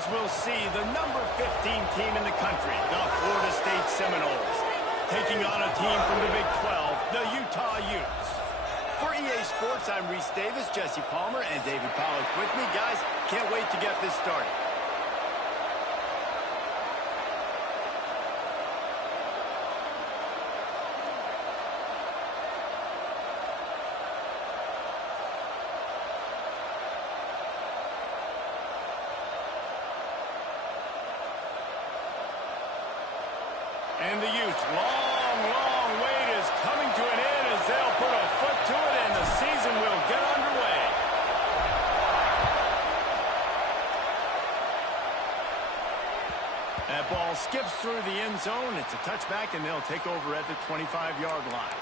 as we'll see the number 15 team in the country, the Florida State Seminoles, taking on a team from the Big 12, the Utah Utes. For EA Sports, I'm Reese Davis, Jesse Palmer, and David Pollack with me. Guys, can't wait to get this started. And the Utes' long wait is coming to an end as they'll put a foot to it and the season will get underway. That ball skips through the end zone. It's a touchback and they'll take over at the 25-yard line.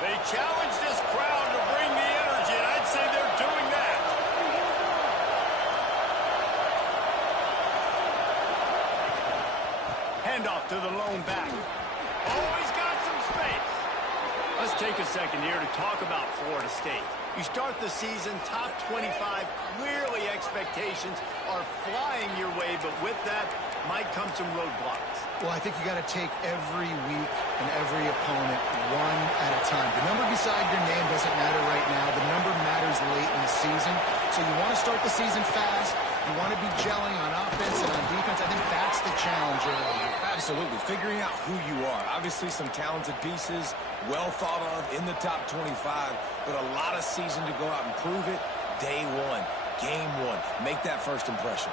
They challenge this crowd to bring the energy, and I'd say they're doing that. Handoff to the lone back. Oh, he's got some space. Let's take a second here to talk about Florida State. You start the season top 25. Clearly expectations are flying your way, but with that might come some roadblocks. Well, I think you got to take every week and every opponent one at a time. The number beside your name doesn't matter right now. The number matters late in the season. So you want to start the season fast. You want to be gelling on offense and on defense. I think that's the challenge early. Absolutely. Figuring out who you are. Obviously some talented pieces, well thought of in the top 25, but a lot of season to go out and prove it. Day one, game one. Make that first impression.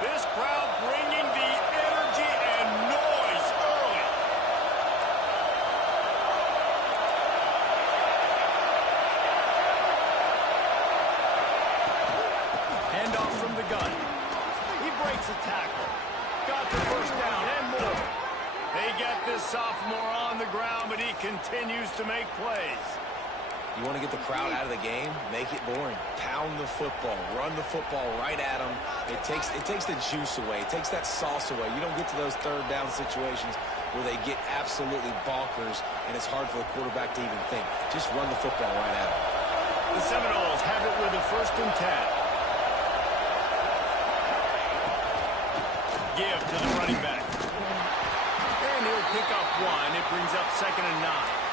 This crowd bringing the energy and noise early. Handoff from the gun. He breaks a tackle. Got the first down and more. They get this sophomore on the ground, but he continues to make plays. You want to get the crowd out of the game? Make it boring. Pound the football. Run the football right at them. It takes the juice away. It takes that sauce away. You don't get to those third down situations where they get absolutely bonkers, and it's hard for the quarterback to even think. Just run the football right at them. The Seminoles have it with a 1st and 10. Give to the running back. And he'll pick up one. It brings up 2nd and 9.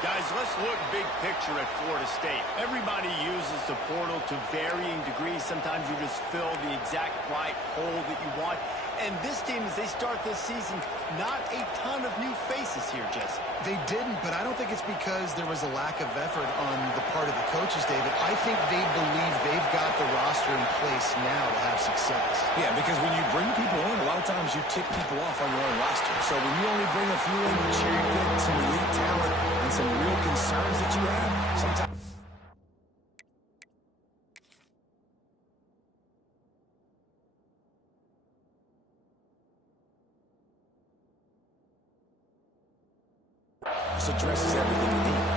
Guys, let's look big picture at Florida State. Everybody uses the portal to varying degrees. Sometimes you just fill the exact right hole that you want. And this team, as they start this season, not a ton of new faces here, Jesse. They didn't, but I don't think it's because there was a lack of effort on the part of the coaches, David. I think they believe they've got the roster in place now to have success. Yeah, because when you bring people in, a lot of times you tick people off on your own roster. So when you only bring a few in, you cherry pick some elite talent and some real concerns that you have, sometimes... Just addresses everything you need.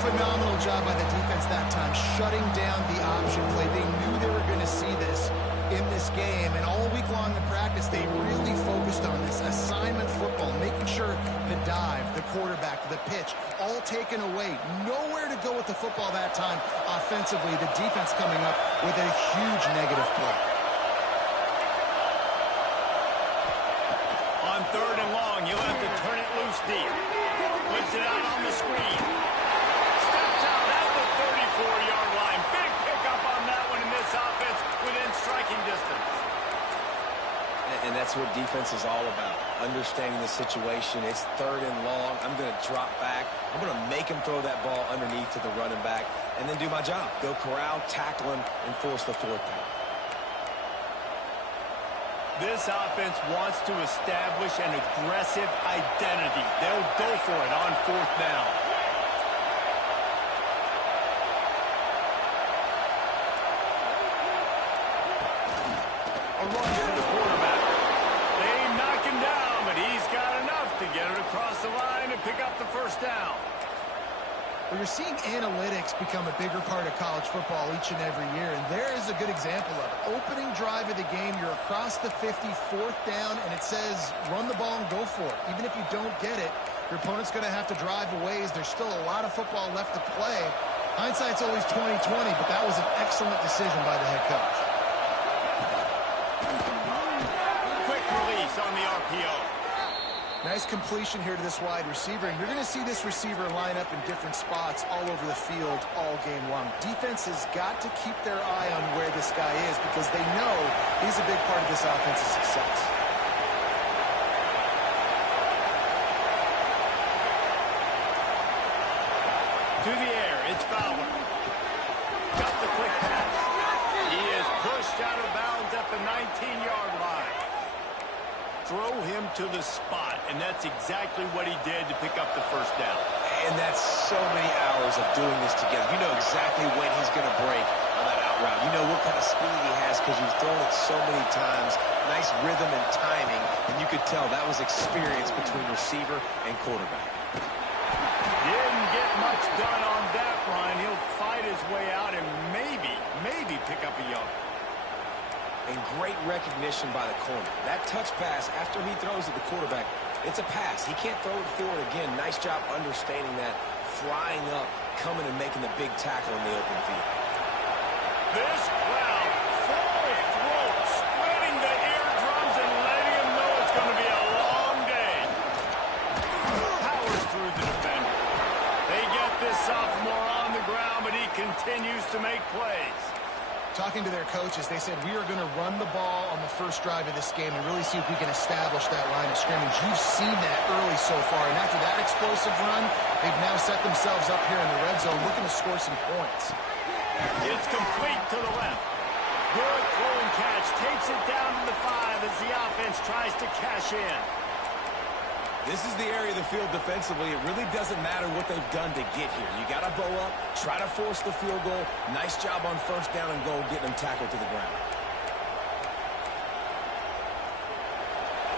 Phenomenal job by the defense that time, shutting down the option play. They knew they were going to see this in this game, and all week long in practice, they really focused on this assignment football, making sure the dive, the quarterback, the pitch, all taken away. Nowhere to go with the football that time offensively. The defense coming up with a huge negative play. On 3rd and long, you'll have to turn it loose deep. Puts it out on the screen. Steps out at the 34-yard line. Big pickup on that one in this offense within striking distance. And that's what defense is all about. Understanding the situation. It's 3rd and long. I'm going to drop back. I'm going to make him throw that ball underneath to the running back and then do my job. Go corral, tackle him, and force the 4th down. This offense wants to establish an aggressive identity. They'll go for it on 4th 4th down. A run for the quarterback. They knock him down, but he's got enough to get it across the line and pick up the 1st down. Well, you're seeing analytics become a bigger part of college football each and every year, and there is a good example of it. Opening drive of the game, you're across the 50, 4th down, and it says run the ball and go for it. Even if you don't get it, your opponent's going to have to drive a ways. There's still a lot of football left to play. Hindsight's always 20/20, but that was an excellent decision by the head coach. Quick release on the RPO. Nice completion here to this wide receiver, and you're going to see this receiver line up in different spots all over the field all game long. Defense has got to keep their eye on where this guy is because they know he's a big part of this offense's success. To the air, it's Fowler. Got the quick pass. He is pushed out of bounds at the 19-yard line. Throw him to the spot, and that's exactly what he did to pick up the 1st down. And that's so many hours of doing this together. You know exactly when he's going to break on that out route. You know what kind of speed he has because you've thrown it so many times. Nice rhythm and timing, and you could tell that was experience between receiver and quarterback. Didn't get much done on that run. He'll fight his way out and maybe pick up a yard. And great recognition by the corner. That touch pass after he throws at the quarterback, it's a pass. He can't throw it forward again. Nice job understanding that, flying up, coming and making the big tackle in the open field. This crowd, full throat, spreading the eardrums and letting him know it's going to be a long day. Powers through the defender. They get this sophomore on the ground, but he continues to make plays. Talking to their coaches, they said, we are going to run the ball on the 1st drive of this game and really see if we can establish that line of scrimmage. You've seen that early so far, and after that explosive run, they've now set themselves up here in the red zone looking to score some points. It's complete to the left. Good throw and catch. Takes it down to the 5 as the offense tries to cash in. This is the area of the field defensively. It really doesn't matter what they've done to get here. You got to bow up, try to force the field goal. Nice job on 1st down and goal, getting them tackled to the ground.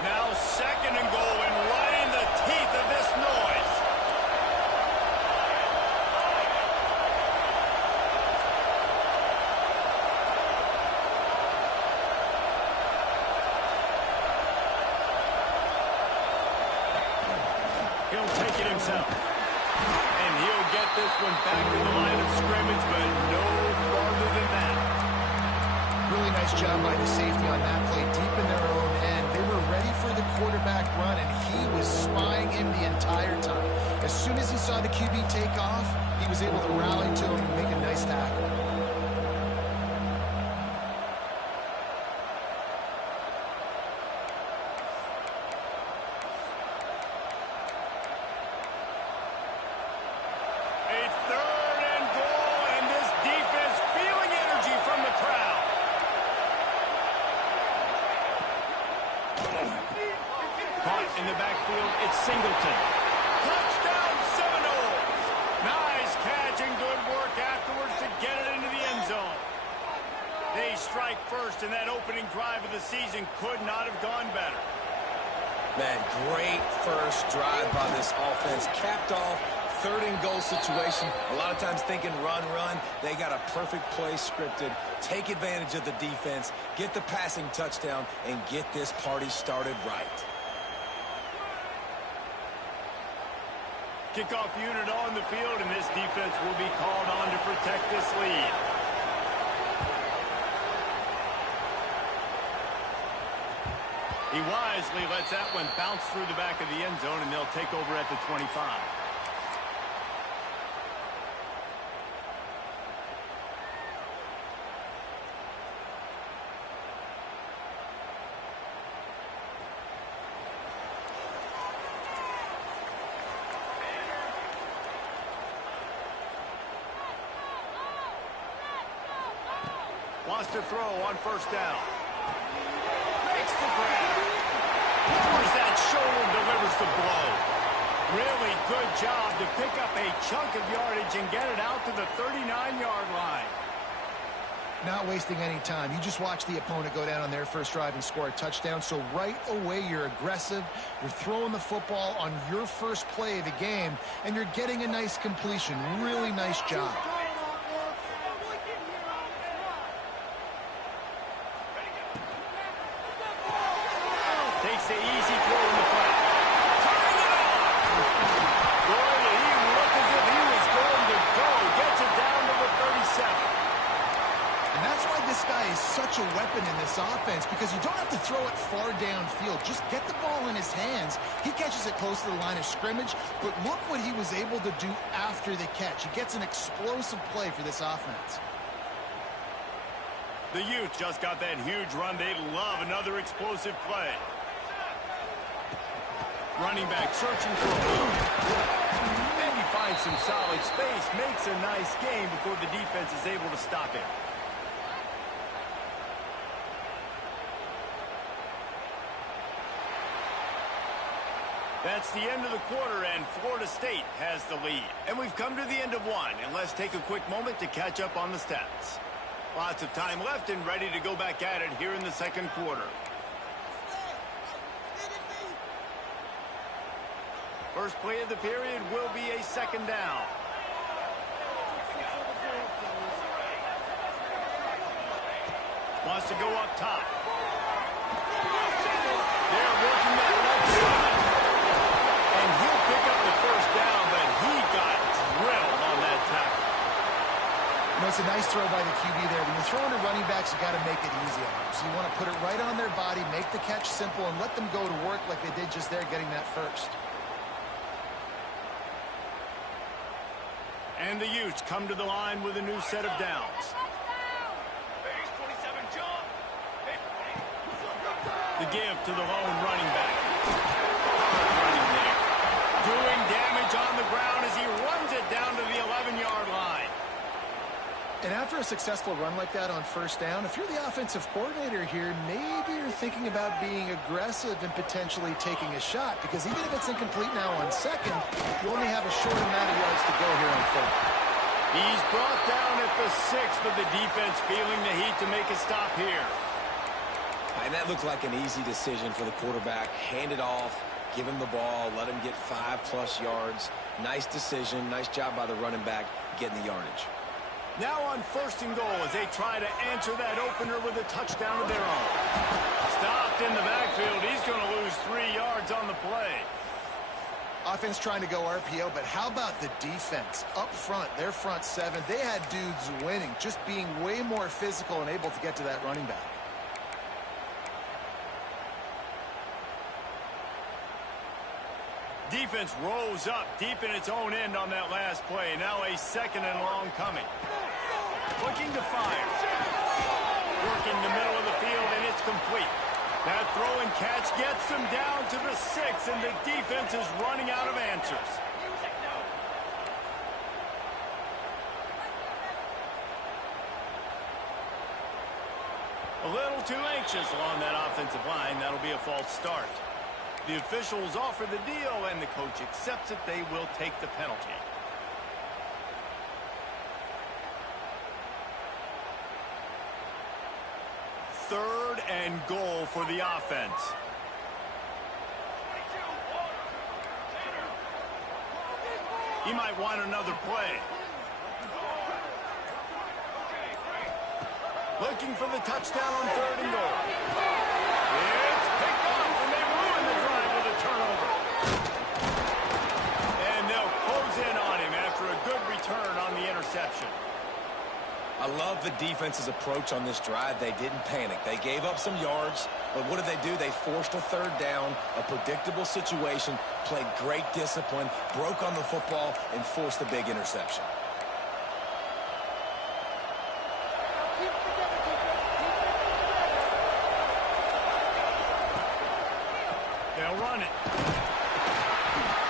Now 2nd and goal, and right in the teeth of this noise. He'll take it himself. And he'll get this one back to the line of scrimmage, but no farther than that. Really nice job by the safety on that play, deep in their own end. They were ready for the quarterback run, and he was spying him the entire time. As soon as he saw the QB take off, he was able to rally to him and make a nice tackle. In the backfield, it's Singleton. Touchdown Seminoles! Nice catch and good work afterwards to get it into the end zone. They strike first, and that opening drive of the season could not have gone better. Man, great first drive by this offense. Capped off, 3rd and goal situation. A lot of times thinking run. They got a perfect play scripted. Take advantage of the defense, get the passing touchdown, and get this party started right. Kickoff unit on the field, and this defense will be called on to protect this lead. He wisely lets that one bounce through the back of the end zone, and they'll take over at the 25. Wants to throw on 1st down. Makes the grab. Lowers that shoulder, delivers the blow. Really good job to pick up a chunk of yardage and get it out to the 39-yard line. Not wasting any time. You just watch the opponent go down on their first drive and score a touchdown. So right away, you're aggressive. You're throwing the football on your first play of the game, and you're getting a nice completion. Really nice job. Takes the easy throw in the flat. Tying it off. Boy, he looked as if he was going to go. Gets it down to the 37. And that's why this guy is such a weapon in this offense, because you don't have to throw it far downfield. Just get the ball in his hands. He catches it close to the line of scrimmage, but look what he was able to do after the catch. He gets an explosive play for this offense. The youth just got that huge run. They love another explosive play. Running back searching for a hole. And he finds some solid space, makes a nice gain before the defense is able to stop him. That's the end of the quarter, and Florida State has the lead. And we've come to the end of one, and let's take a quick moment to catch up on the stats. Lots of time left and ready to go back at it here in the second quarter. First play of the period will be a second down. Wants to go up top. They're working that left side. And he'll pick up the first down, but he got drilled on that tackle. You know, it's a nice throw by the QB there. When you're throwing to running backs, you got to make it easy on them. So you want to put it right on their body, make the catch simple, and let them go to work like they did just there, getting that first. And the Utes come to the line with a new set of downs. The give to the lone running back. Running there. Doing damage on the ground as he runs it down to the 11-yard line. And after a successful run like that on first down, if you're the offensive coordinator here, maybe you're thinking about being aggressive and potentially taking a shot, because even if it's incomplete now on second, you only have a short amount of yards to go here on third. He's brought down at the 6, but the defense feeling the heat to make a stop here. And that looked like an easy decision for the quarterback. Hand it off, give him the ball, let him get 5+ yards. Nice decision, nice job by the running back getting the yardage. Now on first and goal as they try to answer that opener with a touchdown of their own. Stopped in the backfield. He's going to lose 3 yards on the play. Offense trying to go RPO, but how about the defense? Up front, their front seven, they had dudes winning, just being way more physical and able to get to that running back. Defense rose up deep in its own end on that last play. Now a second and long coming. Looking to fire. Working the middle of the field, and it's complete. That throw and catch gets them down to the 6, and the defense is running out of answers. A little too anxious along that offensive line. That'll be a false start. The officials offer the deal, and the coach accepts it. They will take the penalty. Third and goal for the offense. He might want another play. Looking for the touchdown on third and goal. It's picked off, and they ruin the drive with a turnover. And they'll close in on him after a good return on the interception. I love the defense's approach on this drive. They didn't panic. They gave up some yards, but what did they do? They forced a third down, a predictable situation, played great discipline, broke on the football, and forced the big interception. They'll run it.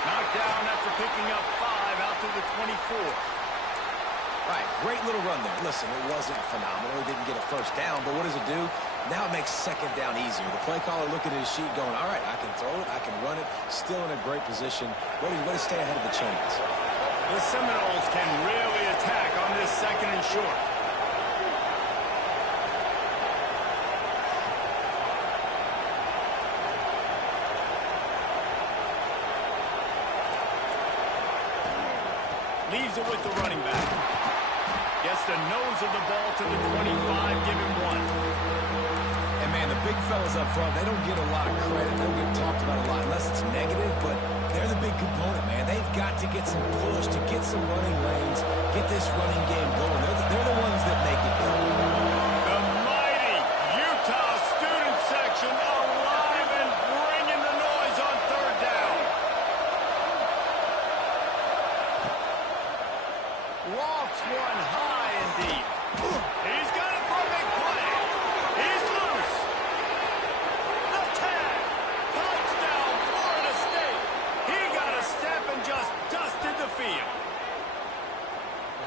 Knocked down after picking up 5 out to the 24. Right, Great little run there. Listen, it wasn't phenomenal. He didn't get a first down, but what does it do? Now it makes second down easier. The play caller looking at his sheet going, all right, I can throw it, I can run it, still in a great position, ready to stay ahead of the chains. The Seminoles can really attack on this second and short. Leaves it with the running back. Gets the nose of the ball to the 25, give him 1. And, man, the big fellas up front, they don't get a lot of credit. They don't get talked about a lot unless it's negative, but they're the big component, man. They've got to get some push, to get some running lanes, get this running game going. They're the ones that make it go. The mighty Utah student section alive and bringing the noise on third down. Lofts one high and deep. He's got it for a big play. He's loose. The tag. Touchdown, Florida State. He got a step and just dusted the field.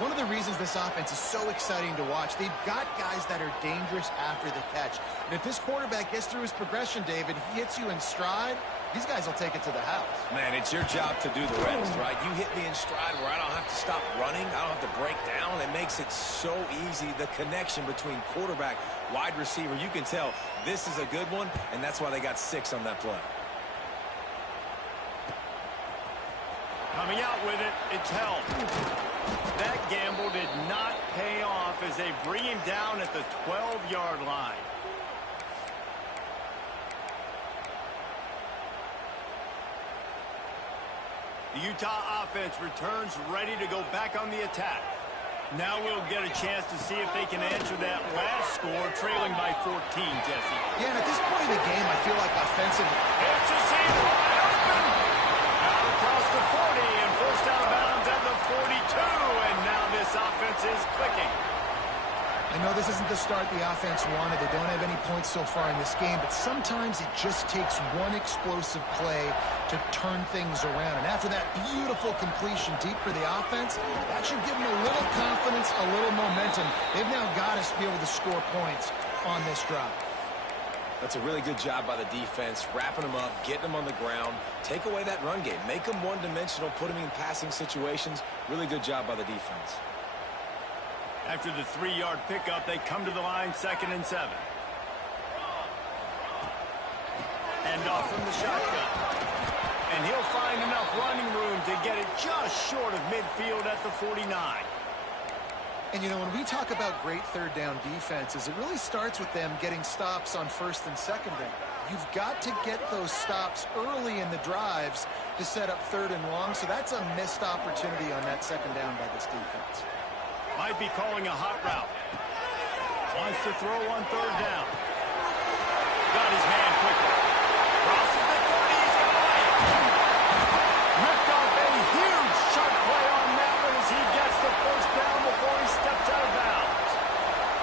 One of the reasons this offense is so exciting to watch, they've got guys that are dangerous after the catch. And if this quarterback gets through his progression, David, he hits you in stride, these guys will take it to the house. Man, it's your job to do the rest, right? You hit me in stride where I don't have to stop running. I don't have to break down. It makes it so easy. The connection between quarterback, wide receiver, you can tell this is a good one, and that's why they got 6 on that play. Coming out with it, it's held. That gamble did not pay off as they bring him down at the 12-yard line. The Utah offense returns ready to go back on the attack. Now we'll get a chance to see if they can answer that last score, trailing by 14, Jesse. Yeah, and at this point in the game, I feel like offensive. It's a seam wide open. Out across the 40 and forced out of bounds at the 42. And now this offense is clicking. I know this isn't the start the offense wanted. They don't have any points so far in this game, but sometimes it just takes one explosive play to turn things around. And after that beautiful completion deep for the offense, that should give them a little confidence, a little momentum. They've now got to be able to score points on this drive. That's a really good job by the defense, wrapping them up, getting them on the ground, take away that run game, make them one-dimensional, put them in passing situations. Really good job by the defense. After the 3-yard pickup, they come to the line, 2nd and 7. And off from the shotgun. And he'll find enough running room to get it just short of midfield at the 49. And, you know, when we talk about great third down defenses, it really starts with them getting stops on 1st and 2nd down. You've got to get those stops early in the drives to set up 3rd and long, so that's a missed opportunity on that 2nd down by this defense. Might be calling a hot route. Wants to throw on 3rd down. Got his man quickly. Crosses the 30. He's got away. Ripped off a huge sharp play on that one as he gets the 1st down before he steps out of bounds.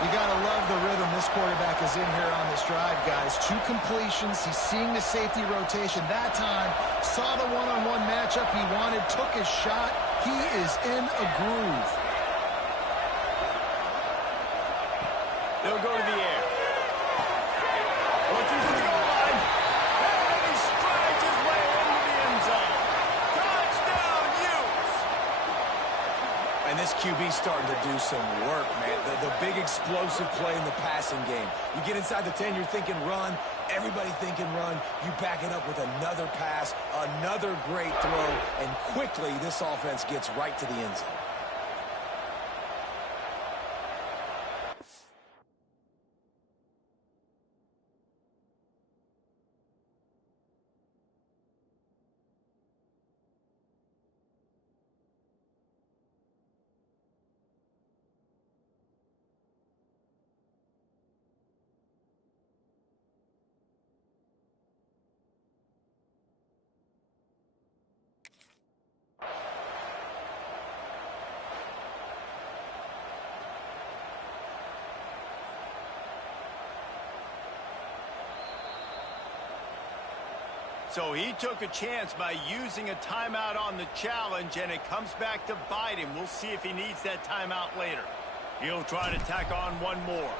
You got to love the rhythm this quarterback is in here on this drive, guys. 2 completions. He's seeing the safety rotation. That time, saw the one-on-one matchup he wanted, took his shot. He is in a groove. They'll go to the air. Looking for the goal line. And he strides his way into the end zone. Touchdown, Utes! And this QB's starting to do some work, man. The big explosive play in the passing game. You get inside the 10, you're thinking run. Everybody thinking run. You back it up with another pass, another great throw, and quickly this offense gets right to the end zone. So he took a chance by using a timeout on the challenge, and it comes back to bite him. We'll see if he needs that timeout later. He'll try to tack on one more.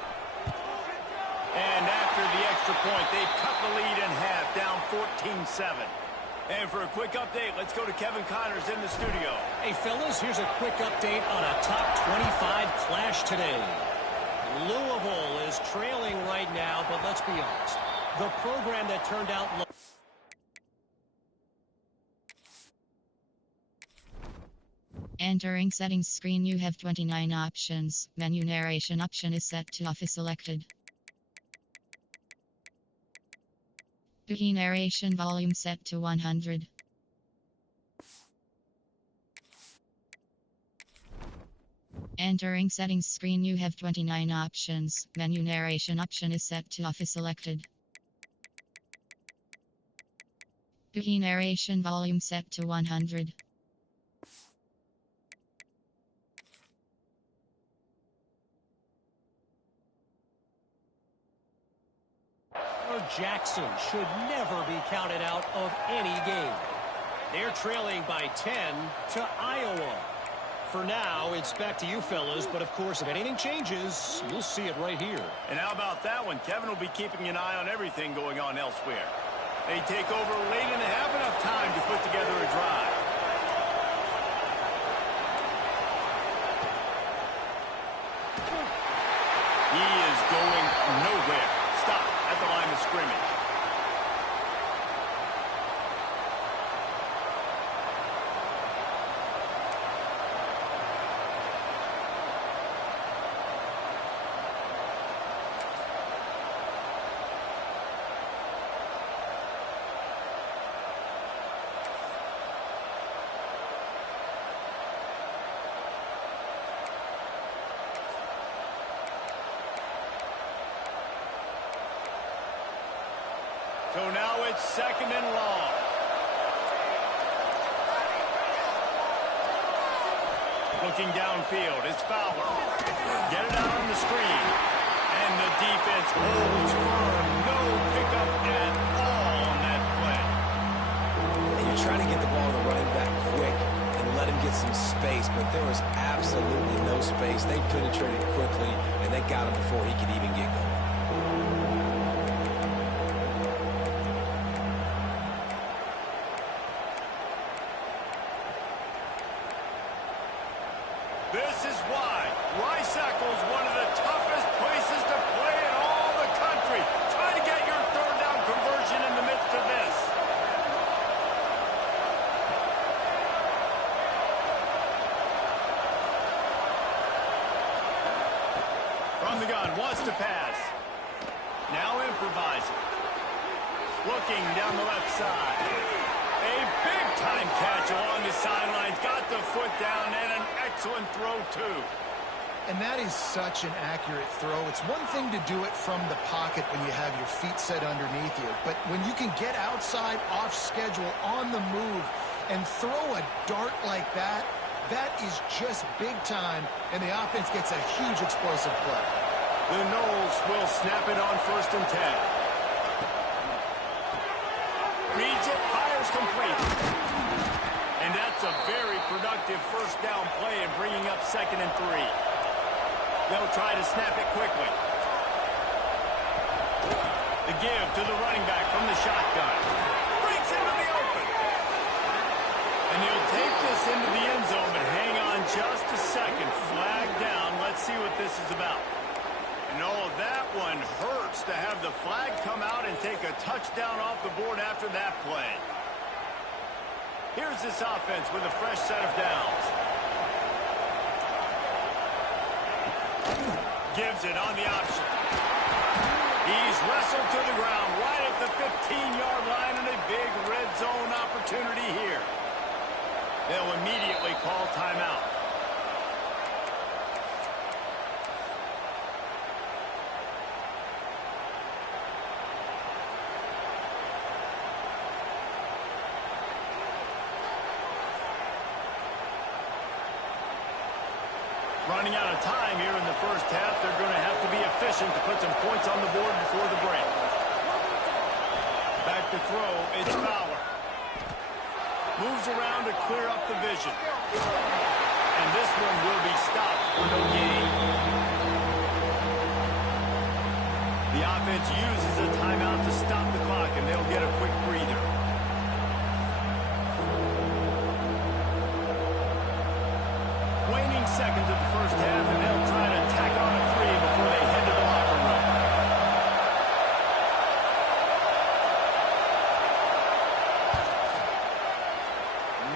And after the extra point, they've cut the lead in half, down 14-7. And for a quick update, let's go to Kevin Connors in the studio. Hey, fellas, here's a quick update on a top 25 clash today. Louisville is trailing right now, but let's be honest. The program that turned out... Entering settings screen, you have 29 options. Menu narration option is set to off is selected. Wiki narration volume set to 100. Entering settings screen, you have 29 options. Menu narration option is set to off is selected. Wiki narration volume set to 100. Jackson should never be counted out of any game. They're trailing by 10 to Iowa. For now, it's back to you fellas, but of course, if anything changes, you'll see it right here. And how about that one? Kevin will be keeping an eye on everything going on elsewhere. They take over late in the half, enough time to put together a drive. He is going nowhere. Stop at the line of scrimmage. So now it's 2nd and long. Looking downfield, it's Fowler. Get it out on the screen. And the defense holds firm. No pickup at all on that play. And you're trying to get the ball to the running back quick and let him get some space, but there was absolutely no space. They penetrated quickly, and they got him before he could even get going. This is why Rice-Eccles is one of the toughest places to play in all the country. Try to get your third down conversion in the midst of this. From the gun, wants to pass. Now improvising. Looking down the left side. A big-time catch along the sidelines. Got the foot down and an excellent throw, too. And that is such an accurate throw. It's one thing to do it from the pocket when you have your feet set underneath you. But when you can get outside, off schedule, on the move, and throw a dart like that, that is just big time. And the offense gets a huge explosive play. The Noles will snap it on 1st and 10. Reads it, fires complete. And that's a very productive first down play and bringing up 2nd and 3. They'll try to snap it quickly. The give to the running back from the shotgun. Breaks into the open. And he'll take this into the end zone, but hang on just a second. Flag down. Let's see what this is about. And oh, that one hurts to have the flag come out and take a touchdown off the board after that play. Here's this offense with a fresh set of downs. Gives it on the option. He's wrestled to the ground right at the 15-yard line and a big red zone opportunity here. They'll immediately call timeout. Running out of time here in the first half. They're going to have to be efficient to put some points on the board before the break. Back to throw. It's Fowler. Moves around to clear up the vision. And this one will be stopped for no gain. The The offense uses a timeout to stop the clock, and they'll get a quick breather. Waning seconds of the first half, and they'll try to tack on a three before they head to the locker room.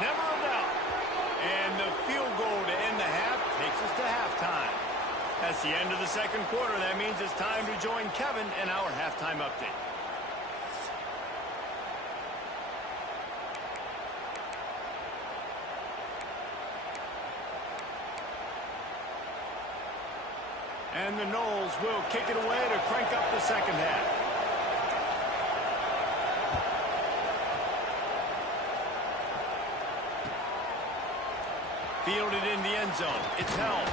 Never a doubt. And the field goal to end the half takes us to halftime. That's the end of the second quarter. That means it's time to join Kevin in our halftime update. And the Noles will kick it away to crank up the second half. Fielded in the end zone. It's held.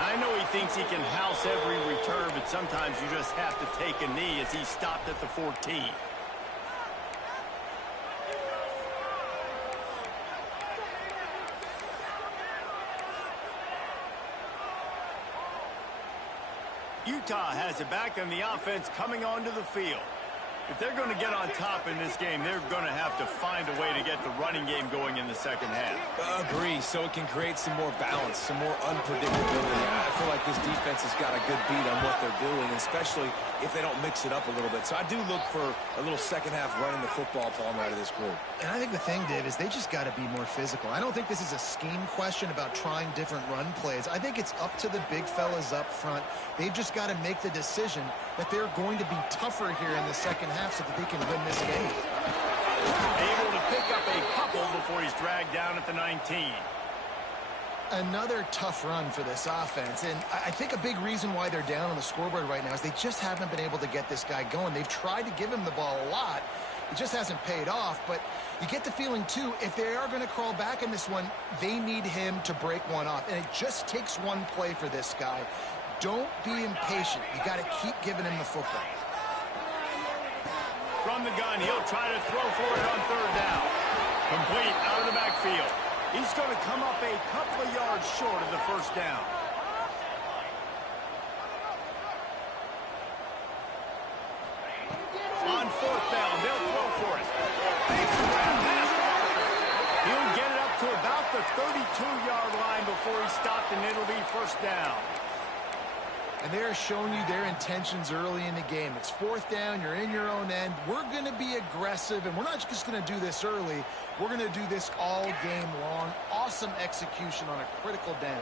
I know he thinks he can house every return, but sometimes you just have to take a knee as he stopped at the 14. Utah has it back, and the offense coming onto the field. If they're going to get on top in this game, they're going to have to find a way to get the running game going in the second half. Agree, so it can create some more balance, some more unpredictability. I feel like this defense has got a good beat on what they're doing, especially if they don't mix it up a little bit. So I do look for a little second half running the football palm out of this group. And I think the thing, Dave, is they just got to be more physical. I don't think this is a scheme question about trying different run plays. I think it's up to the big fellas up front. They've just got to make the decision that they're going to be tougher here in the second half so that they can win this game. Able to pick up a couple before he's dragged down at the 19. Another tough run for this offense, and I think a big reason why they're down on the scoreboard right now is they just haven't been able to get this guy going. They've tried to give him the ball a lot. It just hasn't paid off, but you get the feeling, too, if they are going to crawl back in this one, they need him to break one off, and it just takes one play for this guy. Don't be impatient. You got to keep giving him the football. From the gun, he'll try to throw for it on third down. Complete out of the backfield. He's going to come up a couple of yards short of the first down. On fourth down, they'll throw for it. He'll get it up to about the 32-yard line before he stopped, and it'll be first down. And they're showing you their intentions early in the game. It's fourth down. You're in your own end. We're going to be aggressive, and we're not just going to do this early. We're going to do this all game long. Awesome execution on a critical down.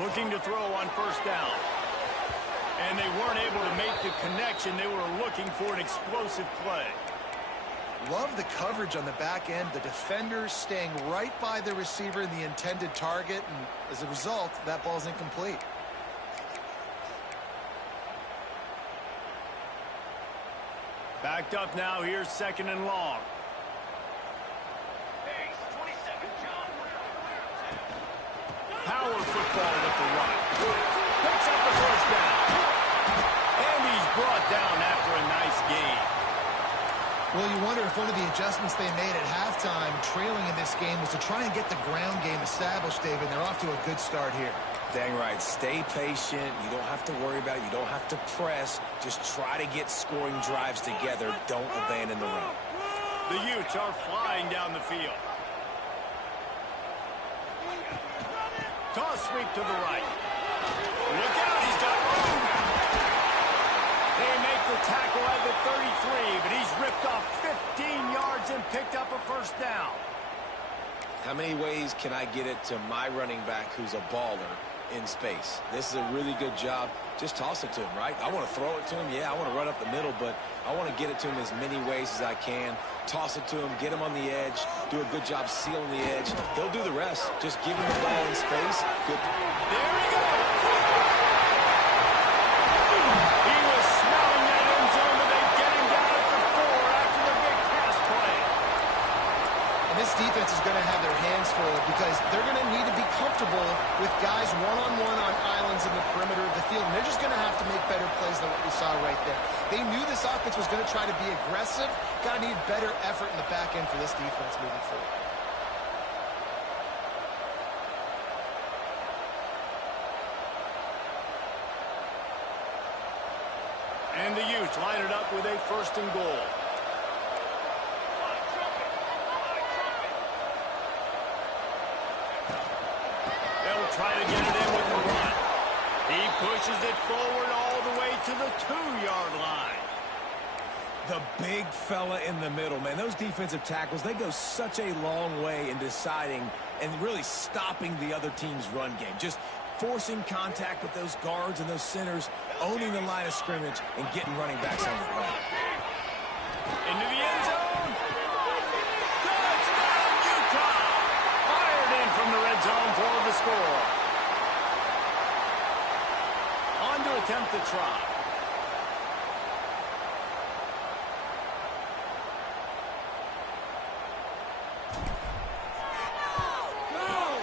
Looking to throw on first down. And they weren't able to make the connection. They were looking for an explosive play. Love the coverage on the back end. The defenders staying right by the receiver in the intended target, and as a result, that ball's incomplete. Backed up now. Here's second and long. Power football with the run. Picks up the first down. And he's brought down after a nice gain. Well, you wonder if one of the adjustments they made at halftime, trailing in this game, was to try and get the ground game established, David. They're off to a good start here. Dang right. Stay patient. You don't have to worry about it. You don't have to press. Just try to get scoring drives together. Don't abandon the run. The Utes are flying down the field. Toss sweep to the right. Look out, he's got room. They make the tackle at the 33, but he's ripped off 15 yards and picked up a first down. How many ways can I get it to my running back who's a baller in space? This is a really good job. Just toss it to him, right? I want to throw it to him. Yeah, I want to run up the middle, but I want to get it to him as many ways as I can. Toss it to him, get him on the edge, do a good job sealing the edge. He'll do the rest. Just give him the ball in space. Good. There we go. He was smelling that end zone, but they get him down at the 4 after the big pass play. And this defense is going to have their hands full because they're going to need to be comfortable with guys one-on-one on islands in the perimeter of the field. And they're just going to have to make better plays than what we saw right there. They knew this offense was going to try to be aggressive. Got to need better effort in the back end for this defense moving forward. And the Utes line it up with a 1st and goal. They'll try to get it in with the run. He pushes it forward all the way to the 2-yard line. The big fella in the middle, man. Those defensive tackles, they go such a long way in deciding and really stopping the other team's run game. Just forcing contact with those guards and those centers, owning the line of scrimmage, and getting running backs on the run. Into the end zone. Touchdown, Utah! Fired in from the red zone for the score. On to attempt the try.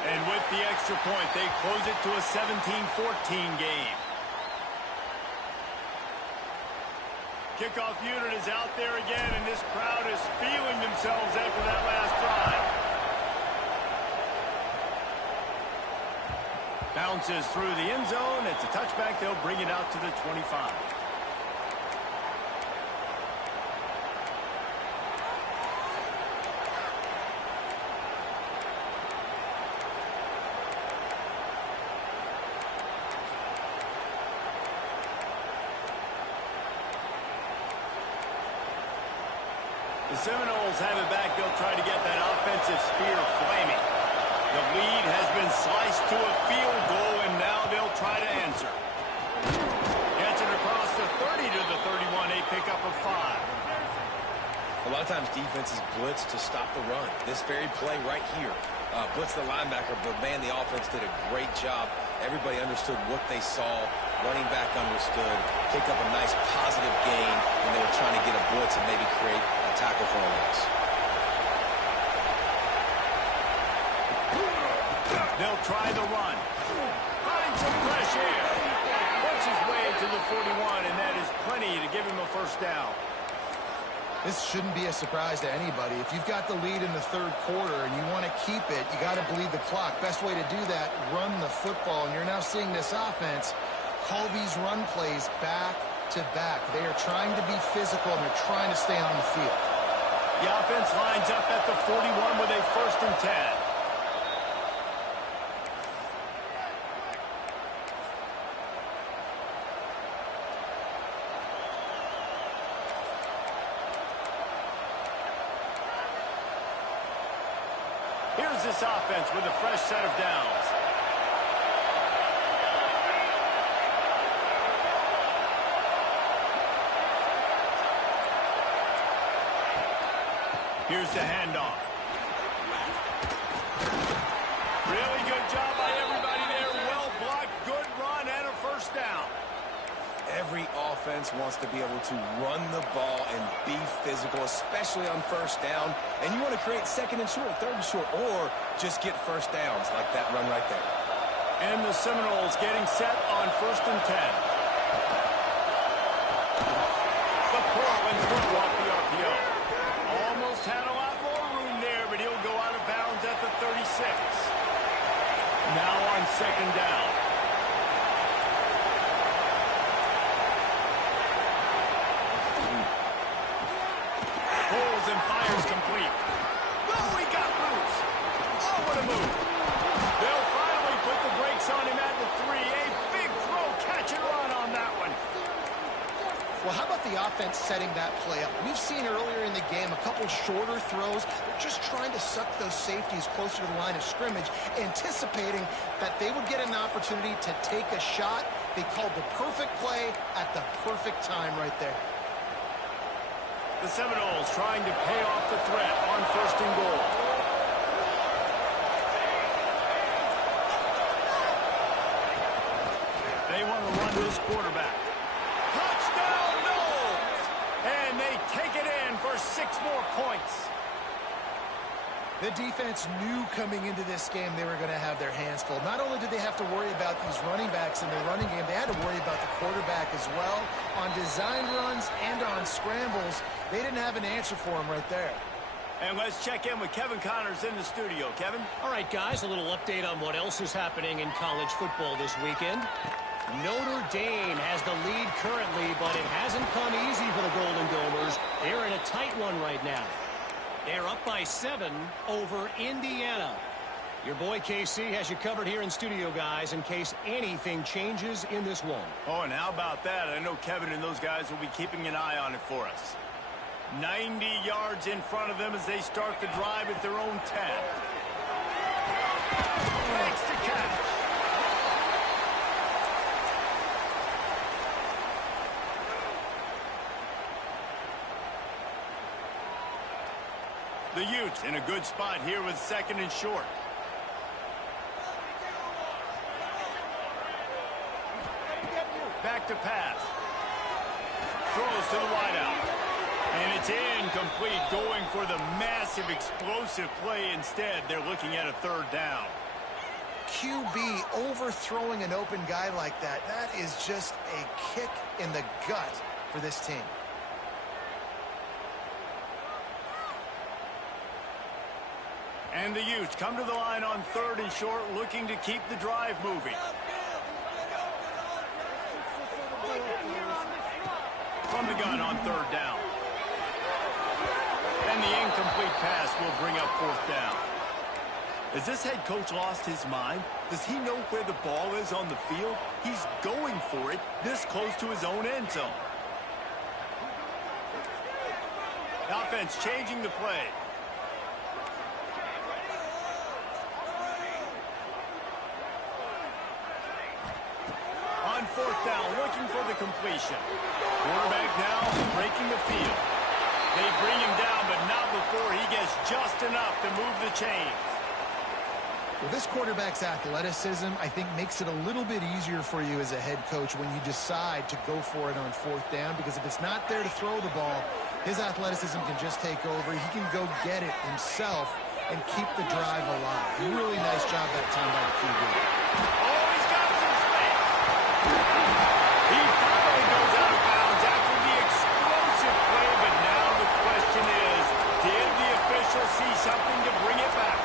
And with the extra point, they close it to a 17-14 game. Kickoff unit is out there again, and this crowd is feeling themselves after that last drive. Bounces through the end zone. It's a touchback. They'll bring it out to the 25. The Seminoles have it back. They'll try to get that offensive spear flaming. The lead has been sliced to a field goal, and now they'll try to answer. Gets it across the 30 to the 31, a pickup of 5. A lot of times defenses blitz to stop the run. This very play right here, blitz the linebacker, but man, the offense did a great job. Everybody understood what they saw. Running back understood. Picked up a nice positive gain when they were trying to get a blitz and maybe create a tackle for a loss. They'll try the run. Find some fresh air. Works his way to the 41, and that is plenty to give him a 1st down. This shouldn't be a surprise to anybody. If you've got the lead in the 3rd quarter and you want to keep it, you got to bleed the clock. Best way to do that, run the football. And you're now seeing this offense call these run plays back to back. They are trying to be physical, and they're trying to stay on the field. The offense lines up at the 41 with a 1st and 10. Here's this offense with a fresh set of downs. Here's the handoff. Really good job by everybody there. Well blocked, good run, and a 1st down. Every offense wants to be able to run the ball and be physical, especially on 1st down. And you want to create 2nd and short, 3rd and short, or just get 1st downs like that run right there. And the Seminoles getting set on 1st and 10. The Portland throw off the RPO. Almost had a lot more room there, but he'll go out of bounds at the 36. Now on 2nd down. Pulls and fires complete. Oh, he got loose. Oh, what a move. They'll finally put the brakes on him at the 3. A big throw, catch and run on that one. Well, how about the offense setting that play up? We've seen earlier in the game a couple shorter throws. They're just trying to suck those safeties closer to the line of scrimmage, anticipating that they would get an opportunity to take a shot. They called the perfect play at the perfect time right there. The Seminoles trying to pay off the threat on 1st and goal. They want to run this quarterback. Touchdown, Noles! And they take it in for 6 more points. The defense knew coming into this game they were going to have their hands full. Not only did they have to worry about these running backs in their running game, they had to worry about the quarterback as well. On design runs and on scrambles, they didn't have an answer for him right there. And let's check in with Kevin Connors in the studio. Kevin? All right, guys, a little update on what else is happening in college football this weekend. Notre Dame has the lead currently, but it hasn't come easy for the Golden Domers. They're in a tight one right now. They're up by 7 over Indiana. Your boy KC has you covered here in studio, guys, in case anything changes in this one. Oh, and how about that? I know Kevin and those guys will be keeping an eye on it for us. 90 yards in front of them as they start the drive at their own 10. Makes the catch. The Utes in a good spot here with 2nd and short. Back to pass. Throws to the wideout. And it's incomplete, going for the massive explosive play instead. They're looking at a 3rd down. QB overthrowing an open guy like that. That is just a kick in the gut for this team. And the Utes come to the line on 3rd and short, looking to keep the drive moving. From the gun on 3rd down. And the incomplete pass will bring up 4th down. Has this head coach lost his mind? Does he know where the ball is on the field? He's going for it this close to his own end zone. The offense changing the play. On 4th down, looking for the completion. Quarterback now breaking the field. They bring him down, but not before he gets just enough to move the chains. Well, this quarterback's athleticism, I think, makes it a little bit easier for you as a head coach when you decide to go for it on 4th down, because if it's not there to throw the ball, his athleticism can just take over. He can go get it himself and keep the drive alive. Really nice job that time by the QB. Oh, he's got some space. He finally goes out of bounds after the explosive play, but now the question is, did the official see something to bring it back?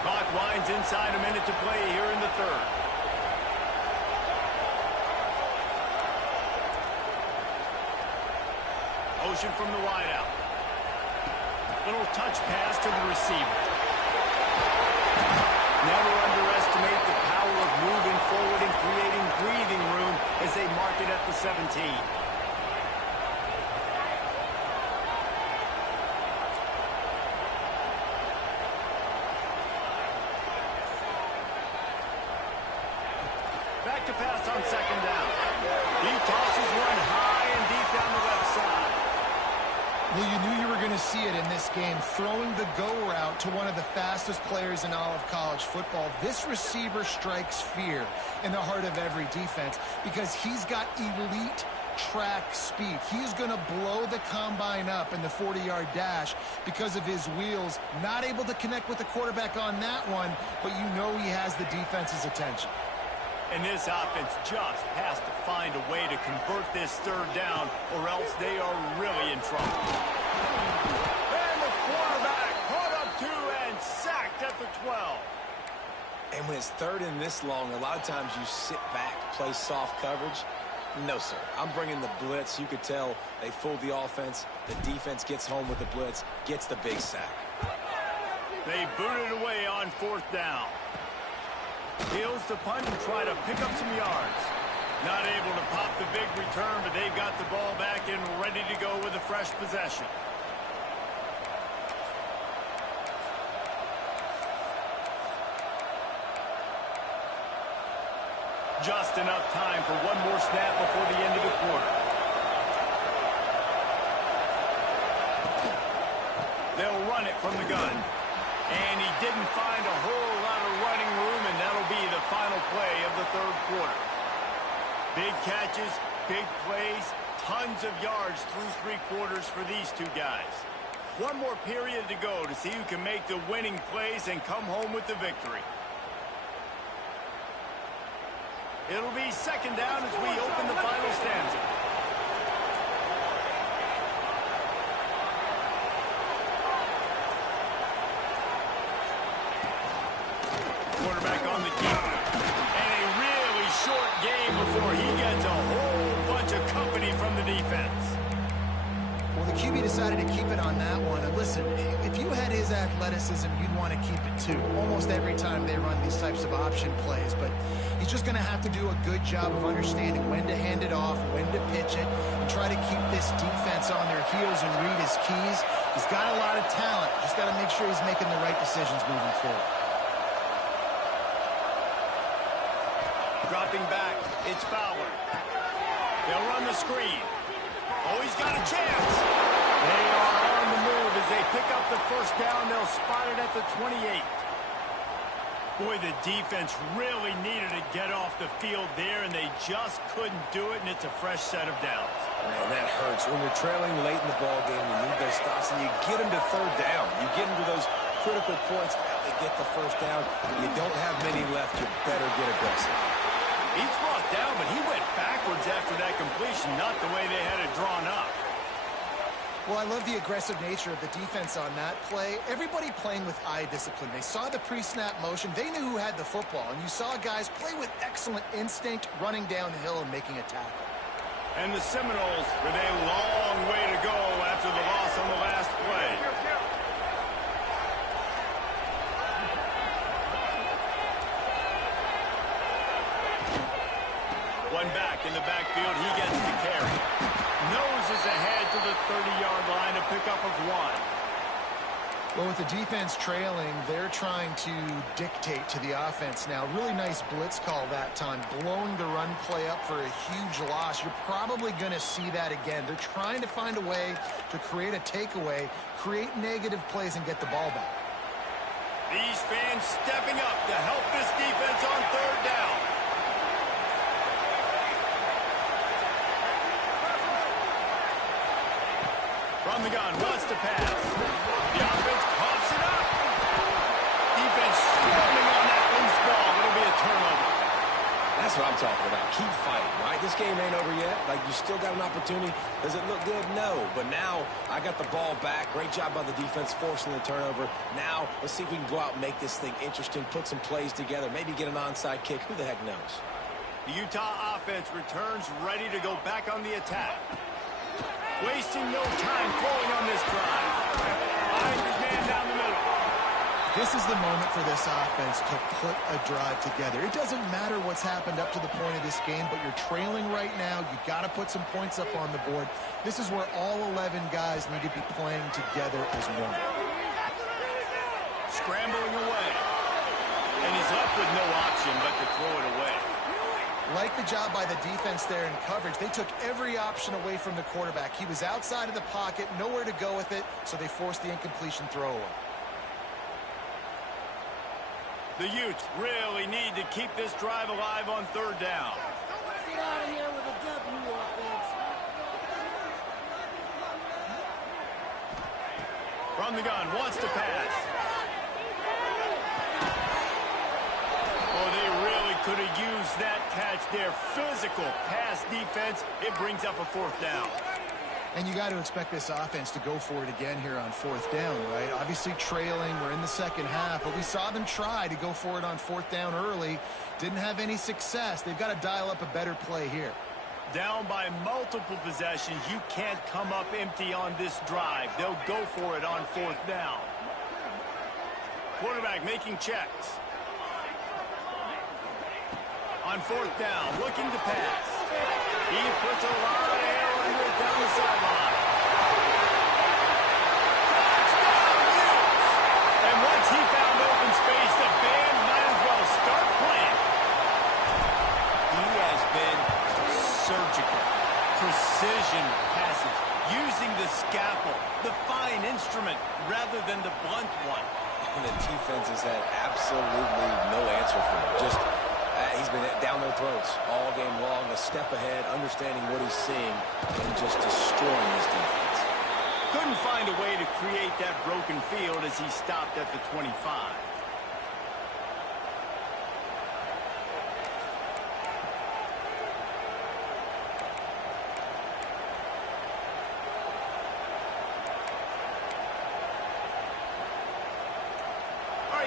Clock winds inside, a minute to play here in the 3rd. Motion from the wideout. Little touch pass to the receiver. Never underestimate the power of moving forward and creating breathing room as they mark it at the 17. Back to pass on 2nd down. He tosses one high and deep down the left side. Well, you knew you were going to see it in this game, throwing the go route to one of the fastest players in all of college football. This receiver strikes fear in the heart of every defense because he's got elite track speed. He's going to blow the combine up in the 40-yard dash because of his wheels. Not able to connect with the quarterback on that one, but you know he has the defense's attention. And this offense just has to find a way to convert this 3rd down, or else they are really in trouble. And the quarterback caught up 2 and sacked at the 12. And when it's 3rd and this long, a lot of times you sit back, play soft coverage. No, sir. I'm bringing the blitz. You could tell they fooled the offense. The defense gets home with the blitz, gets the big sack. They boot it away on 4th down. Heels the punt and try to pick up some yards. Not able to pop the big return, but they've got the ball back and ready to go with a fresh possession. Just enough time for one more snap before the end of the quarter. They'll run it from the gun. And he didn't find a whole lot of running room, and that'll be the final play of the 3rd quarter. Big catches, big plays, tons of yards through 3 quarters for these two guys. One more period to go to see who can make the winning plays and come home with the victory. It'll be 2nd down as we open the final stanza. quarterback on the keeper. And a really short game before he gets a whole bunch of company from the defense. Well, the QB decided to keep it on that one. And listen, if you had his athleticism, you'd want to keep it too. Almost every time they run these types of option plays. But he's just going to have to do a good job of understanding when to hand it off, when to pitch it, and try to keep this defense on their heels and read his keys. He's got a lot of talent. Just got to make sure he's making the right decisions moving forward. Dropping back, it's Fowler. They'll run the screen. Oh, he's got a chance. They are on the move as they pick up the first down. They'll spot it at the 28. Boy, the defense really needed to get off the field there, and they just couldn't do it, and it's a fresh set of downs. Man, that hurts. When you're trailing late in the ball game, you need those stops, and you get them to third down. You get them to those critical points. Now they get the first down. You don't have many left. You better get aggressive. He's brought down, but he went backwards after that completion, not the way they had it drawn up. Well, I love the aggressive nature of the defense on that play. Everybody playing with eye discipline. They saw the pre-snap motion. They knew who had the football, and you saw guys play with excellent instinct, running downhill and making a tackle. And the Seminoles with a long way to go after the loss on the last play. One back in the backfield. He gets the carry. Noses ahead to the 30-yard line, a pickup of 1. Well, with the defense trailing, they're trying to dictate to the offense now. Really nice blitz call that time, blowing the run play up for a huge loss. You're probably going to see that again. They're trying to find a way to create a takeaway, create negative plays, and get the ball back. These fans stepping up to help this defense on third down. From the gun, wants to pass. The offense coughs it up. Defense swarming on that loose ball. It'll be a turnover. That's what I'm talking about. Keep fighting, right? This game ain't over yet. Like, you still got an opportunity. Does it look good? No. But now, I got the ball back. Great job by the defense forcing the turnover. Now, let's see if we can go out and make this thing interesting, put some plays together, maybe get an onside kick. Who the heck knows? The Utah offense returns ready to go back on the attack. Wasting no time throwing on this drive. Finds his man down the middle. This is the moment for this offense to put a drive together. It doesn't matter what's happened up to the point of this game, but you're trailing right now. You've got to put some points up on the board. This is where all 11 guys need to be playing together as one. Scrambling away. And he's left with no option but to throw it away. Like the job by the defense there in coverage. They took every option away from the quarterback. He was outside of the pocket, nowhere to go with it, so they forced the incompletion throwaway. The Utes really need to keep this drive alive on third down. Get out of here with a W offense. From the gun, wants to pass. Oh, they really could have used that catch there. Physical pass defense. It brings up a fourth down. And you got to expect this offense to go for it again here on fourth down, right? Obviously trailing. We're in the second half, but we saw them try to go for it on fourth down early. Didn't have any success. They've got to dial up a better play here. Down by multiple possessions. You can't come up empty on this drive. They'll go for it on fourth down. Quarterback making checks. On fourth down, looking to pass. He puts a lot of air under it down the sideline. Touchdown, Utes! And once he found open space, the band might as well start playing. He has been surgical. Precision passes. Using the scalpel, the fine instrument, rather than the blunt one. And the defense has had absolutely no answer for him. Just he's been down their throats all game long, a step ahead, understanding what he's seeing, and just destroying this defense. Couldn't find a way to create that broken field as he stopped at the 25.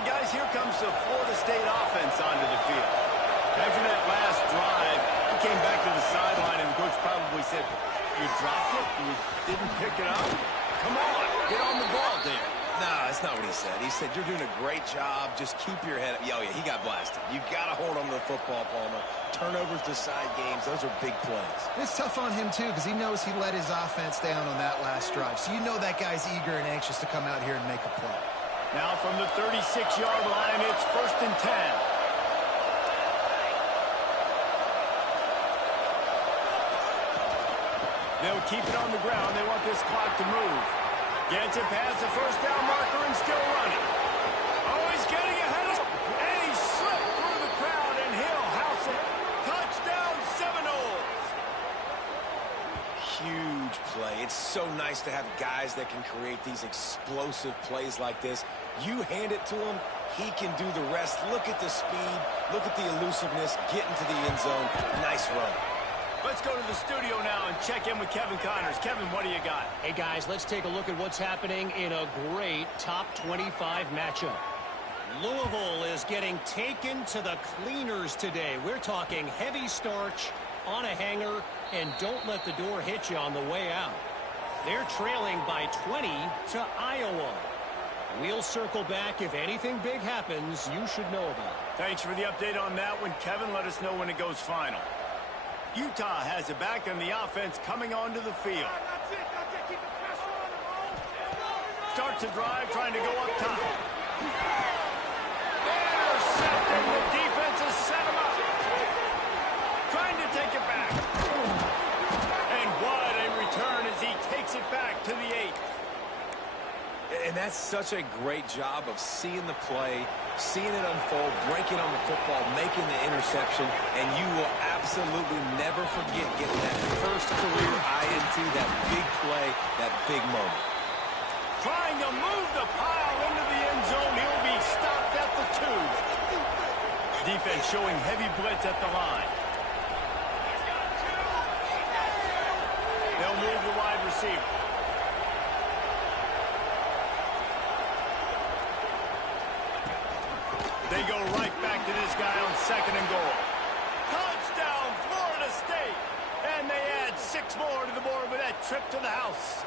right, guys, here comes the Florida State offense onto the field. After that last drive, he came back to the sideline, and the coach probably said, you dropped it? You didn't pick it up? Come on, get on the ball, Dave. Nah, that's not what he said. He said, you're doing a great job. Just keep your head up. Oh, yeah, he got blasted. You got to hold on to the football, Palmer. Turnovers decide games. Those are big plays. It's tough on him, too, because he knows he let his offense down on that last drive. So you know that guy's eager and anxious to come out here and make a play. Now from the 36-yard line, it's 1st and 10. They'll keep it on the ground. They want this clock to move. Gets it past the first down marker and still running. Oh, he's getting ahead of him. And he slipped through the crowd, and he'll house it. Touchdown, Seminoles. Huge play. It's so nice to have guys that can create these explosive plays like this. You hand it to him, he can do the rest. Look at the speed. Look at the elusiveness. Get into the end zone. Nice run. Let's go to the studio now and check in with Kevin Connors. Kevin, what do you got? Hey, guys, let's take a look at what's happening in a great top 25 matchup. Louisville is getting taken to the cleaners today. We're talking heavy starch on a hanger, and don't let the door hit you on the way out. They're trailing by 20 to Iowa. We'll circle back. If anything big happens, you should know about it. Thanks for the update on that one, Kevin. Let us know when it goes final. Utah has it back on the offense coming onto the field. Starts a drive trying to go up top. Intercepted. The defense has set him up. Trying to take it back. And what a return as he takes it back to the 8. And that's such a great job of seeing the play, seeing it unfold, breaking on the football, making the interception, and you will absolutely never forget getting that first career INT, that big play, that big moment. Trying to move the pile into the end zone. He'll be stopped at the 2. Defense showing heavy blitz at the line. They'll move the wide receiver. They go right back to this guy on 2nd and goal. Touchdown, Florida State. And they add 6 more to the board with that trip to the house.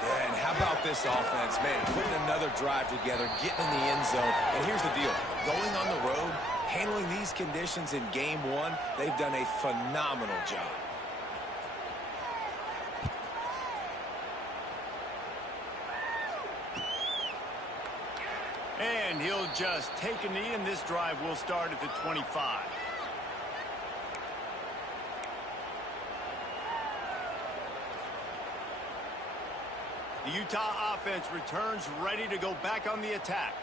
Yeah, and how about this offense, man, putting another drive together, getting in the end zone. And here's the deal. Going on the road, handling these conditions in game 1, they've done a phenomenal job. And he'll just take a knee, and this drive will start at the 25. The Utah offense returns ready to go back on the attack.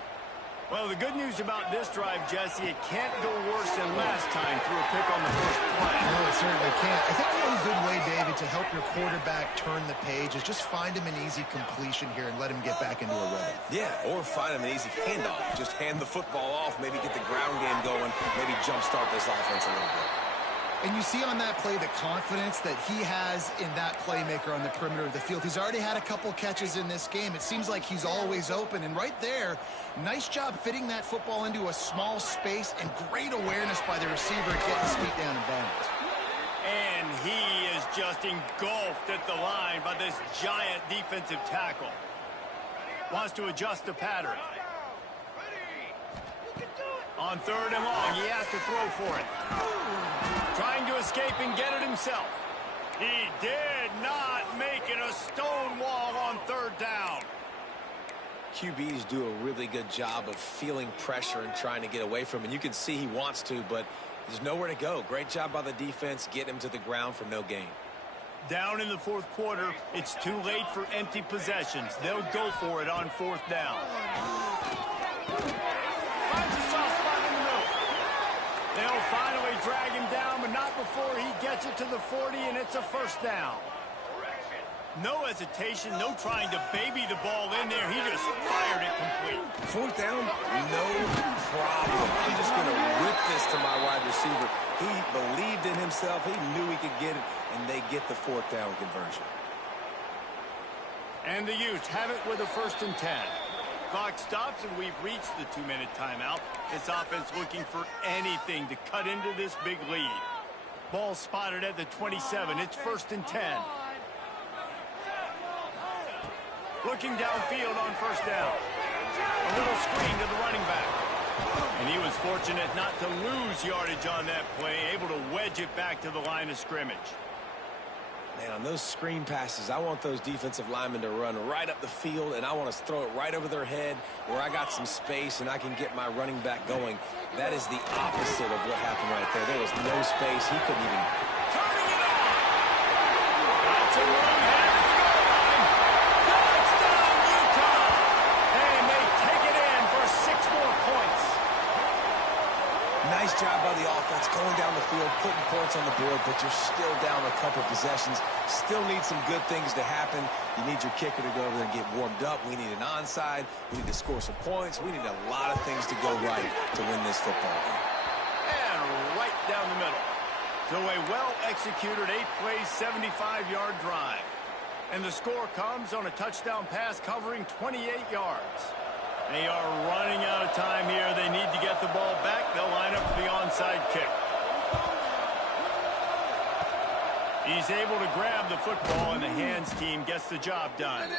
Well, the good news about this drive, Jesse, it can't go worse than last time through a pick on the first play. No, it certainly can't. I think one good way, David, to help your quarterback turn the page is just find him an easy completion here and let him get back into a rhythm. Yeah, or find him an easy handoff. Just hand the football off, maybe get the ground game going, maybe jumpstart this offense a little bit. And you see on that play the confidence that he has in that playmaker on the perimeter of the field. He's already had a couple catches in this game. It seems like he's always open. And right there, nice job fitting that football into a small space and great awareness by the receiver at getting his feet down in bounds. And he is just engulfed at the line by this giant defensive tackle. Wants to adjust the pattern. On 3rd and long, he has to throw for it. Trying to escape and get it himself. He did not make it a stone wall on 3rd down. QBs do a really good job of feeling pressure and trying to get away from him. And you can see he wants to, but there's nowhere to go. Great job by the defense, getting him to the ground for no gain. Down in the 4th quarter, it's too late for empty possessions. They'll go for it on 4th down. Finds a soft spot in the middle. They'll finally drag him down, but not before he gets it to the 40, and it's a 1st down. No hesitation, no trying to baby the ball in there. He just fired it complete. 4th down, no problem. I'm just going to whip this to my wide receiver. He believed in himself. He knew he could get it, and they get the 4th down conversion. And the Utes have it with a 1st and 10. clock stops, and we've reached the 2-minute timeout. This offense looking for anything to cut into this big lead. Ball spotted at the 27. It's 1st and 10. Looking downfield on 1st down. A little screen to the running back. And he was fortunate not to lose yardage on that play, able to wedge it back to the line of scrimmage. Man, on those screen passes, I want those defensive linemen to run right up the field, and I want to throw it right over their head where I got some space and I can get my running back going. That is the opposite of what happened right there. There was no space. He couldn't even... Turning it on! That's a run head to the goal line. Touchdown, Utah! And they take it in for 6 more points. Nice job by the offense going down the field, putting points on the board, but you're still down a couple possessions. Still need some good things to happen. You need your kicker to go over there and get warmed up. We need an onside. We need to score some points. We need a lot of things to go right to win this football game. And right down the middle. So a well-executed 8-play, 75-yard drive. And the score comes on a touchdown pass covering 28 yards. They are running out of time here. They need to get the ball back. They'll line up for the onside kick. He's able to grab the football, and the hands team gets the job done.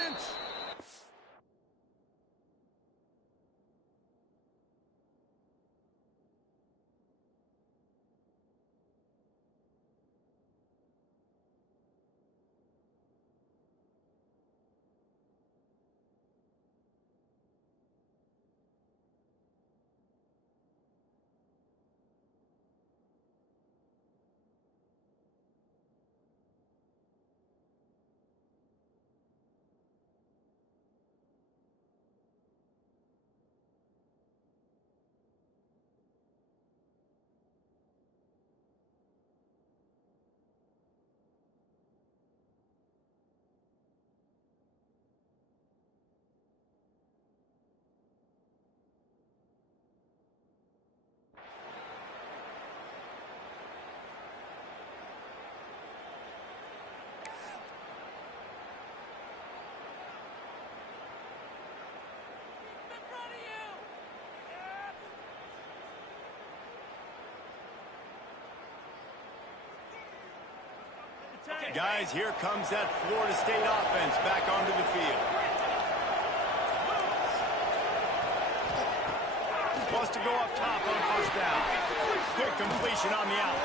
Guys, here comes that Florida State offense back onto the field. Wants to go up top on 1st down. Quick completion on the out.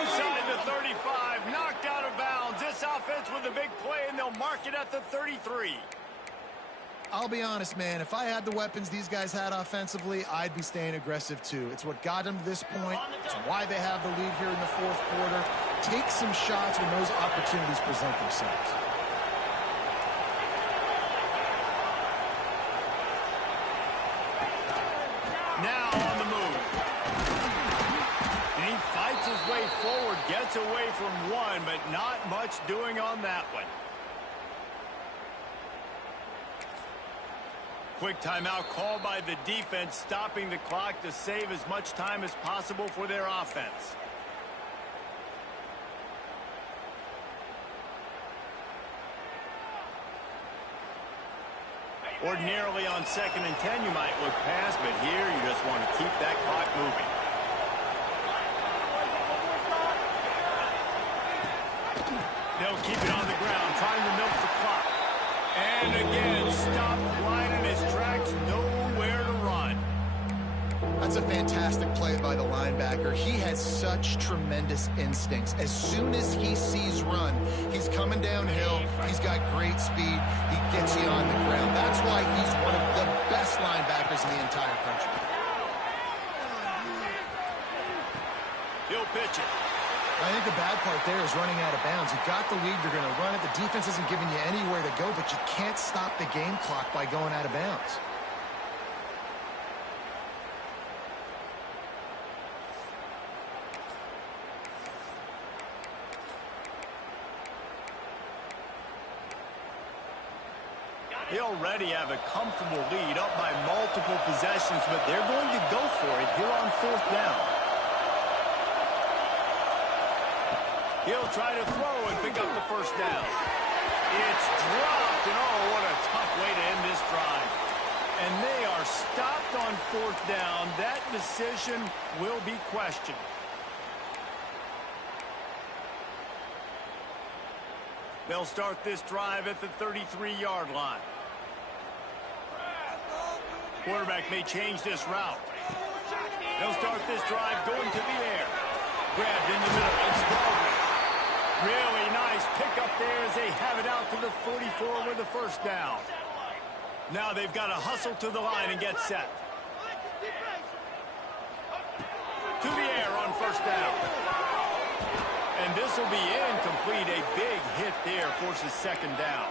Inside the 35, knocked out of bounds. This offense with a big play, and they'll mark it at the 33. I'll be honest, man, if I had the weapons these guys had offensively, I'd be staying aggressive too. It's what got them to this point. It's why they have the lead here in the 4th quarter. Take some shots when those opportunities present themselves. Now on the move. And he fights his way forward, gets away from one, but not much doing on that one. Quick timeout called by the defense, stopping the clock to save as much time as possible for their offense. Ordinarily on 2nd and 10, you might look past, but here you just want to keep that clock moving. They'll keep it on the ground, trying to milk the clock. And again, stopped right in his tracks, nowhere to run. That's a fantastic play by the linebacker. He has such tremendous instincts. As soon as he sees run, he's coming downhill. He's got great speed. He gets you on the ground. That's why he's one of the best linebackers in the entire country. He'll pitch it. I think the bad part there is running out of bounds. You got the lead, you're going to run it. The defense isn't giving you anywhere to go, but you can't stop the game clock by going out of bounds. They already have a comfortable lead, up by multiple possessions, but they're going to go for it here on 4th down. He'll try to throw and pick up the 1st down. It's dropped, and oh, what a tough way to end this drive. And decision will be questioned. They'll start this drive at the 33-yard line. Quarterback may change this route. They'll start this drive going to the air. Grabbed in the middle. It's Baldwin. Really nice pickup there as they have it out to the 44 with the first down. Now they've got to hustle to the line and get set. To the air on first down. And this will be incomplete. A big hit there forces second down.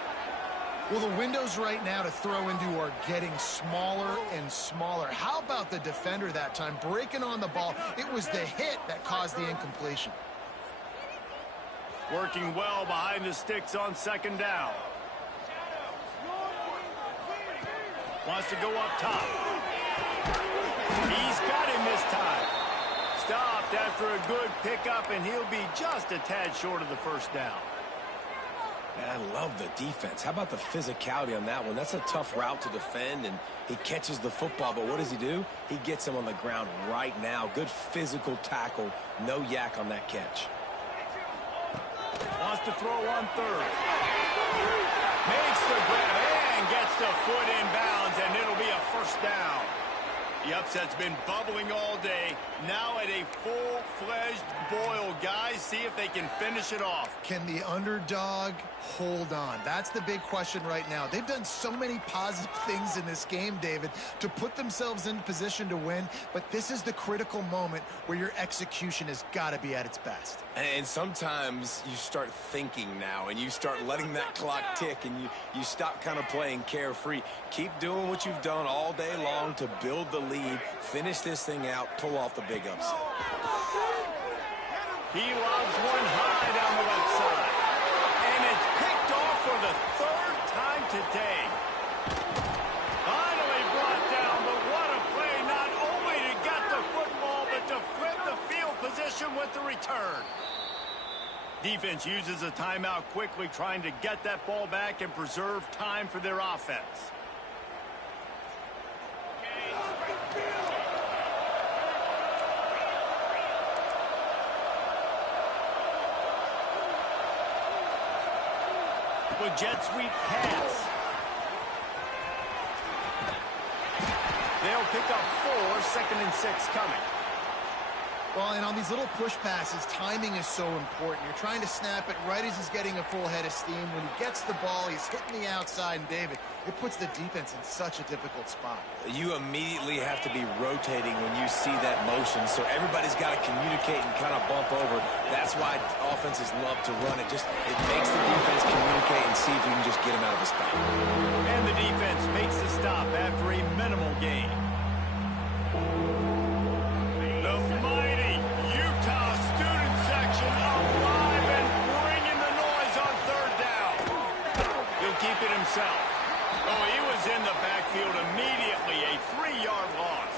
Well, the windows right now to throw into are getting smaller and smaller. How about the defender that time breaking on the ball? It was the hit that caused the incompletion. Working well behind the sticks on second down. Wants to go up top. He's got him this time. Stopped after a good pickup, and he'll be just a tad short of the first down. Man, I love the defense. How about the physicality on that one? That's a tough route to defend, and he catches the football, but what does he do? He gets him on the ground right now. Good physical tackle. No yak on that catch. Wants to throw on third. Makes the grab and gets the foot in bounds, and it'll be a first down. The upset's been bubbling all day. Now at a full-fledged boil. Guys, see if they can finish it off. Can the underdog hold on? That's the big question right now. They've done so many positive things in this game, David, to put themselves in position to win, but this is the critical moment where your execution has got to be at its best. And sometimes you start thinking now, and you start letting that clock tick, and you stop kind of playing carefree. Keep doing what you've done all day long to build the lead, finish this thing out, pull off the big upset. He lobs one high down the left side. And it's picked off for the third time today. Finally brought down, but what a play, not only to get the football, but to flip the field position with the return. Defense uses a timeout quickly, trying to get that ball back and preserve time for their offense. With jet sweep pass. They'll pick up 4, 2nd and 6 coming. Well, and on these little push passes, timing is so important. You're trying to snap it right as he's getting a full head of steam. When he gets the ball, he's hitting the outside, and David, it puts the defense in such a difficult spot. You immediately have to be rotating when you see that motion, so everybody's got to communicate and kind of bump over. That's why offenses love to run it. It makes the defense communicate and see if you can just get him out of his spot. And the defense makes the stop after a minimal gain. The mighty Utah student section alive and bringing the noise on third down. He'll keep it himself. Oh, he was in the backfield immediately. A 3-yard loss.